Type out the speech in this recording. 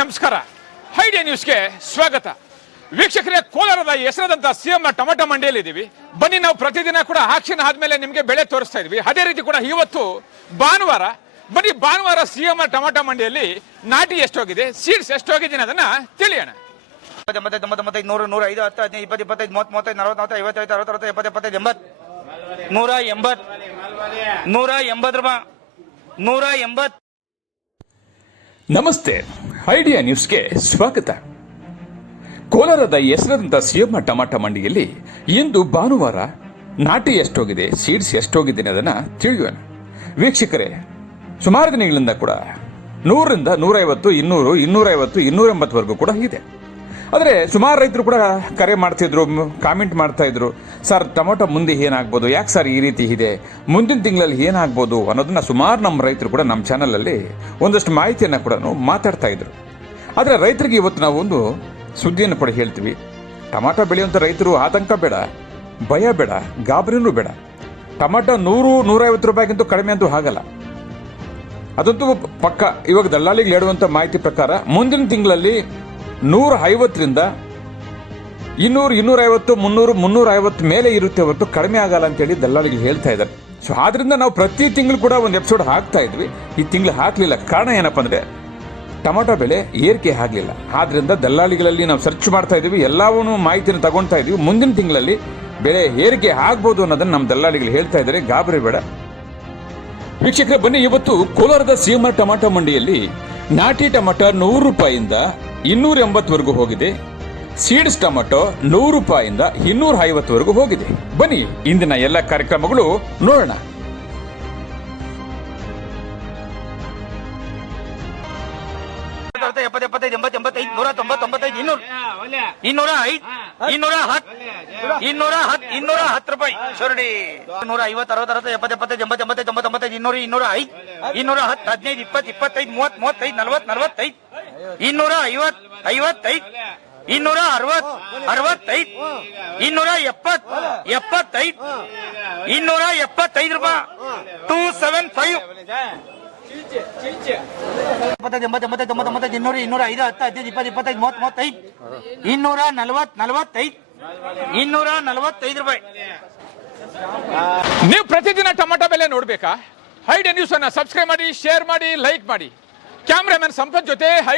ನಮಸ್ಕಾರ. ಹೈಡಿಯಾ ನ್ಯೂಸ್ಗೆ ಸ್ವಾಗತ. ವೀಕ್ಷಕರೇ ಕೋಲಾರದ ಹೆಸರಾದಂತಹ ಸಿಎಂ ಟೊಮೆಟೊ ಮಂಡಿಯಲ್ಲಿ ಇದ್ದೀವಿ ಬನ್ನಿ ನಾವು ಪ್ರತಿದಿನ ಕೂಡ ಆಕ್ಷನ್ ಆದ್ಮೇಲೆ ನಿಮಗೆ ಬೆಳೆ ತೋರಿಸ್ತಾ ಇದೀವಿ. ಅದೇ ರೀತಿ ಕೂಡ ಇವತ್ತು ಭಾನುವಾರ ಬನ್ನಿ ಭಾನುವಾರ ಸಿಎಂ ಟೊಮೆಟೊ ಮಂಡಿಯಲ್ಲಿ ನಾಟಿ ಎಷ್ಟೋಗಿದೆ ಸೀಡ್ಸ್ ಎಷ್ಟೋಗಿದೆ ಅದನ್ನ ತಿಳಿಯೋಣ. ಎಂಬತ್ತೈದು ನೂರು ನೂರ ಐದು ಹತ್ತು ಹದಿನೈದು ಇಪ್ಪತ್ತು ಇಪ್ಪತ್ತೈದು ಮೂವತ್ತು ಮೂವತ್ತೈದು ನಲವತ್ತು ನಲವತ್ತು ಐವತ್ತೈದು ಅರವತ್ತು ಅರವತ್ತು ಎಪ್ಪತ್ತು ಎಪ್ಪತ್ತೈದು ಎಂಬತ್ತು ನೂರ ಎಂಬತ್ತು ನೂರ ಎಂಬತ್ತು ರೂಪಾಯಿ ನೂರ ಎಂಬತ್ತು ನಮಸ್ತೆ. ಐಡಿಯಾ ನ್ಯೂಸ್ಗೆ ಸ್ವಾಗತ. ಕೋಲಾರದ ಹೆಸರಾದಂಥ ಸಿಎಂ ಟಮಾಟ ಮಂಡಿಯಲ್ಲಿ ಇಂದು ಭಾನುವಾರ ನಾಟಿ ಎಷ್ಟೋಗಿದೆ, ಸೀಡ್ಸ್ ಎಷ್ಟೋಗಿದೆ ಅನ್ನೋದನ್ನ ತಿಳಿಯೋಣ. ವೀಕ್ಷಕರೇ, ಸುಮಾರು ದಿನಗಳಿಂದ ಕೂಡ ನೂರರಿಂದ ನೂರೈವತ್ತು, ಇನ್ನೂರು, ಇನ್ನೂರೈವತ್ತು ಇನ್ನೂರ ಎಂಬತ್ತವರೆಗೂ ಕೂಡ ಇದೆ. ಆದರೆ ಸುಮಾರು ರೈತರು ಕೂಡ ಕರೆ ಮಾಡ್ತಿದ್ರು ಕಾಮೆಂಟ್ ಮಾಡ್ತಾ ಇದ್ರು, ಸರ್, ಟೊಮೊಟೊ ಮುಂದೆ ಏನಾಗ್ಬೋದು? ಯಾಕೆ ಸರ್ ಈ ರೀತಿ ಇದೆ? ಮುಂದಿನ ತಿಂಗಳಲ್ಲಿ ಏನಾಗ್ಬೋದು? ಅನ್ನೋದನ್ನ ಸುಮಾರು ನಮ್ಮ ರೈತರು ಕೂಡ ನಮ್ಮ ಚಾನಲಲ್ಲಿ ಒಂದಷ್ಟು ಮಾಹಿತಿಯನ್ನು ಕೂಡ ಮಾತಾಡ್ತಾ ಇದ್ರು. ಆದರೆ ರೈತರಿಗೆ ಇವತ್ತು ನಾವು ಒಂದು ಸುದ್ದಿಯನ್ನು ಕೂಡ ಹೇಳ್ತೀವಿ. ಟೊಮಾಟೊ ಬೆಳೆಯುವಂಥ ರೈತರು ಆತಂಕ ಬೇಡ, ಭಯ ಬೇಡ, ಗಾಬರಿನೂ ಬೇಡ. ಟೊಮಾಟೊ ನೂರು, ನೂರೈವತ್ತು ರೂಪಾಯಿಗಿಂತ ಕಡಿಮೆ ಅಂತೂ ಆಗಲ್ಲ. ಅದಂತೂ ಪಕ್ಕ ಇವಾಗ ದಲ್ಲಾಳಿಗಳು ಹೇಳುವಂಥ ಮಾಹಿತಿ ಪ್ರಕಾರ ಮುಂದಿನ ತಿಂಗಳಲ್ಲಿ ನೂರ ಐವತ್ತರಿಂದ ಇನ್ನೂರು, ಇನ್ನೂರೈವತ್ತು, ಮುನ್ನೂರು ಮುನ್ನೂರ ಐವತ್ತು ಮೇಲೆ ಇರುತ್ತೆ ಹೊರತು ಕಡಿಮೆ ಆಗಲ್ಲ ಅಂತೇಳಿ ದಲ್ಲಾಳಿಗಳು ಹೇಳ್ತಾ ಇದ್ದಾರೆ. ಸೊ ಆದ್ರಿಂದ ನಾವು ಪ್ರತಿ ತಿಂಗಳು ಕೂಡ ಒಂದು ಎಪಿಸೋಡ್ ಹಾಕ್ತಾ ಇದ್ವಿ. ಈ ತಿಂಗಳು ಹಾಕಲಿಲ್ಲ. ಕಾರಣ ಏನಪ್ಪ ಅಂದರೆ ಟೊಮೊಟೊ ಬೆಲೆ ಏರಿಕೆ ಆಗಲಿಲ್ಲ. ಆದ್ರಿಂದ ದಲ್ಲಾಳಿಗಳಲ್ಲಿ ನಾವು ಸರ್ಚ್ ಮಾಡ್ತಾ ಇದ್ದೀವಿ. ಎಲ್ಲವನ್ನೂ ಮಾಹಿತಿನ ತಗೊಳ್ತಾ ಇದ್ದೀವಿ. ಮುಂದಿನ ತಿಂಗಳಲ್ಲಿ ಬೆಲೆ ಏರಿಕೆ ಆಗ್ಬೋದು ಅನ್ನೋದನ್ನ ನಮ್ಮ ದಲ್ಲಾಳಿಗಳು ಹೇಳ್ತಾ ಇದ್ದಾರೆ. ಗಾಬರಿ ಬೇಡ. ವೀಕ್ಷಕರೇ, ಬನ್ನಿ ಇವತ್ತು ಕೋಲಾರದ ಸೀಮಾ ಟೊಮಾಟೊ ಮಂಡಿಯಲ್ಲಿ ನಾಟಿ ಟೊಮೆಟೊ ನೂರು ರೂಪಾಯಿಂದ ಇನ್ನೂರ ಎಂಬತ್ತವರೆಗೂ ಹೋಗಿದೆ. ಸೀಡ್ಸ್ ಟೊಮೆಟೊ ನೂರು ರೂಪಾಯಿಂದ ಇನ್ನೂರ ಐವತ್ತವರೆಗೂ ಹೋಗಿದೆ. ಬನ್ನಿ, ಇಂದಿನ ಎಲ್ಲ ಕಾರ್ಯಕ್ರಮಗಳು ನೋಡೋಣ. ಎಂಬತ್ತೆಂಬತ್ತೈದು ನೂರ ಇನ್ನೂರ ಐದು ಇನ್ನೂರ ಹತ್ತು ಇನ್ನೂರ ಹತ್ತು ಇನ್ನೂರ ಹತ್ತು ರೂಪಾಯಿ. ಶುರುಡಿ ನೂರ ಐವತ್ತು ಅರವತ್ತು ಅರವತ್ತು ಎಪ್ಪತ್ತು ಎಪ್ಪತ್ತೈದು ಎಂಬತ್ತು ಎಂಬತ್ತೈದು ತೊಂಬತ್ತೊಂಬತ್ತೈದು ಇನ್ನೂರು ಇನ್ನೂರ ಐದು ಇನ್ನೂರ ಹತ್ತು ಹದಿನೈದು ಇಪ್ಪತ್ತು ಇಪ್ಪತ್ತೈದು ಮೂವತ್ತು ಮೂವತ್ತೈದು ನಲವತ್ತು ನಲವತ್ತೈದು ಇನ್ನೂರ ಐವತ್ ಐವತ್ತೈದು ಇನ್ನೂರ ಅರವತ್ ಅರವತ್ತೈದು ಇನ್ನೂರ ಎಪ್ಪತ್ ಎಪ್ಪತ್ತೈದು ಇನ್ನೂರ ಎಪ್ಪತ್ತೈದು ರೂಪಾಯಿ ಟೂ ಸೆವೆನ್ ಫೈವ್ ಎಪ್ಪತ್ತೈದು ಎಂಬತ್ತು ಎಂಬತ್ತೈದು ತೊಂಬತ್ತೊಂಬತ್ತೈದು ಇನ್ನೂರು, ಇನ್ನೂರ ಐದು, ಹತ್ತು, ಹದಿನೈದು ಇಪ್ಪತ್ತು ಇಪ್ಪತ್ತೈದು, ಮೂವತ್ತು, ಮೂವತ್ತೈದು, ಇನ್ನೂರ ನಲವತ್ ನಲವತ್ತೈದು, ಇನ್ನೂರ ನಲವತ್ತೈದು ರೂಪಾಯಿ. ನೀವು ಪ್ರತಿದಿನ ಟೊಮೆಟೊ ಬೆಲೆ ನೋಡ್ಬೇಕಾ? ಹೈಡಿಯಾ ನ್ಯೂಸ್ ಅನ್ನ ಸಬ್ಸ್ಕ್ರೈಬ್ ಮಾಡಿ ಶೇರ್ ಮಾಡಿ ಲೈಕ್ ಮಾಡಿ. ಕ್ಯಾಮ್ರಾಮನ್ ಸಂಪತ್ ಜೊತೆ ಹೈ